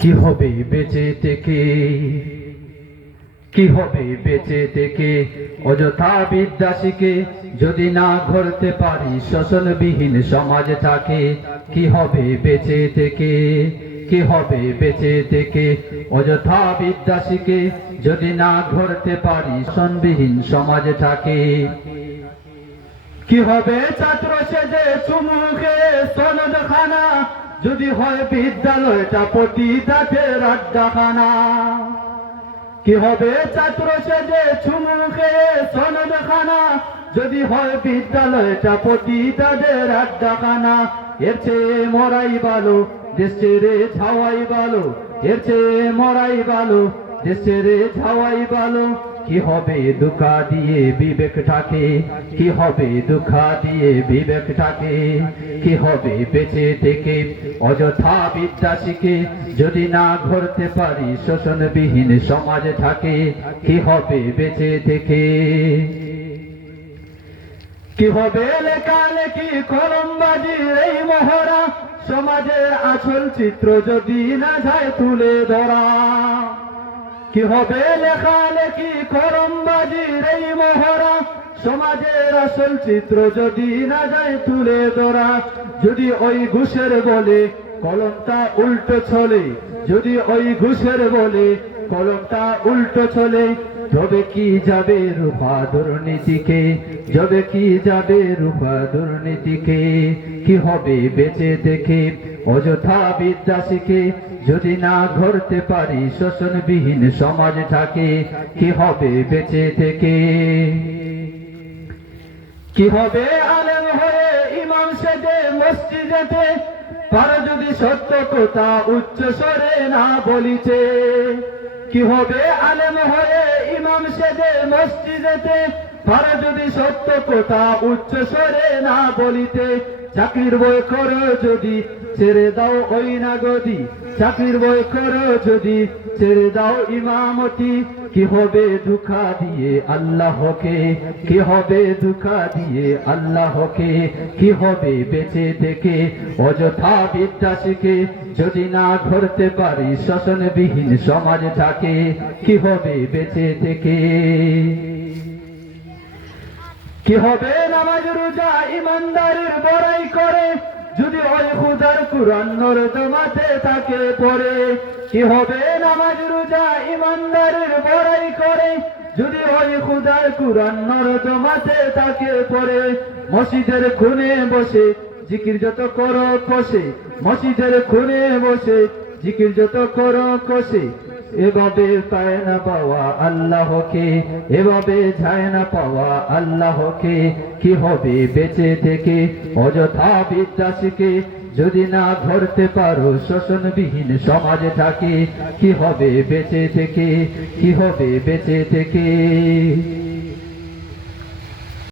কি হবে বেঁচে থেকে? কি হবে বেঁচে থেকে? অযথা বিদ্যা শিখে যদি না ঘরতে পারি, শোষণবিহীন সমাজ থাকে কি হবে বেঁচে থেকে? কি হবে বেঁচে থেকে? অযথা বিদ্যা শিখে যদি না ঘরতে পারি, শোষণবিহীন সমাজ থাকে কি হবে? ছাত্র সেজে চুমুকে সনদ খানা যদি হয় বিদ্যালয়টা পতিতাদের আড্ডাখানা। কি হবে ছাত্র সেজে চুমুকে সনদ খানা যদি হয় বিদ্যালয়টা পতিতাদের আড্ডাখানা। এর চেয়ে মরাই ভালো দেশ ছেড়ে ঝাওয়াই ভালো এর চেয়ে মরাই ভালো দেশ ছেড়ে ঝাওয়াই ভালো কি হবে দুঃখা দিয়ে বিবেকটাকে কি হবে দুঃখা দিয়ে বিবেকটাকে কি হবে বেঁচে থেকে? অযথা বিদ্যা শিখে যদি না ঘরতে পারি শোষণবিহীন সমাজ থাকে কি হবে বেঁচে থেকে? কি হবে লেখালেখি কলমবাজির এই মহড়া? সমাজের আসল চিত্র যদি না যায় তুলে ধরা। কি হবে লেখালেখি করমবাজির এই মহড়া সমাজের আসল চিত্র যদি না যায় তুলে ধরা, যদি ওই ঘুষের বলে কলমটা উল্টো চলে যদি ওই ঘুষের বলে কলমটা উল্টো চলে যবে কি যাবে রূপা দুর্নীতিকে? যবে কি যাবে রূপা দুর্নীতিকে? কি হবে বেঁচে থেকে? অযথা বিদ্যা যদি না ঘরতে পারি শোষণবিহীন সমাজ থাকে কি হবে বেঁচে থেকে? কি হবে আলেম হয়ে ইমাম সেজে মসজিদেতে? পার যদি সত্য কথা উচ্চ স্বরে না বলিছে কি হবে আলেম হয়ে ইমাম সেজে মসজিদেতে পার যদি সত্য কথা উচ্চ স্বরে না বলিতে, চাকরির বই করো যদি ছেড়ে দাও ওই না গদি চাকরির বই করো যদি। ছেড়ে দাও ইমামতি, কি হবে দুঃখা দিয়ে আল্লাহকে? কি হবে দুঃখা দিয়ে আল্লাহকে? কি হবে বেঁচে থেকে? অযথা বিদ্যা শিখে যদি না ধরতে পারি শোষণবিহীন সমাজ থাকে কি হবে বেঁচে থেকে? কি হবে নামাজ রোজা ইমানদারির বড়াই করে? যদি ওই খুদার কুরান্নর জমাতে তাকে পড়ে, কি হবে নামাজ রোজা ইমানদারের বড়াই করে? যদি ওই খুদার কুরান্নর জমাতে তাকে পড়ে, মসজিদের খুনে বসে জিকির যত করো কষে, মসজিদের খুনে বসে জিকির যত করো কষে এভাবে পায় না পাওয়া আল্লাহকে, এভাবে যায় না পাওয়া আল্লাহকে। কি হবে বেঁচে থেকে? অযথা বিদ্যাসীকে যদি না ধরতে পারো, শোষণবিহীন সমাজে থাকে। কি হবে বেঁচে থেকে? কি হবে বেঁচে থেকে?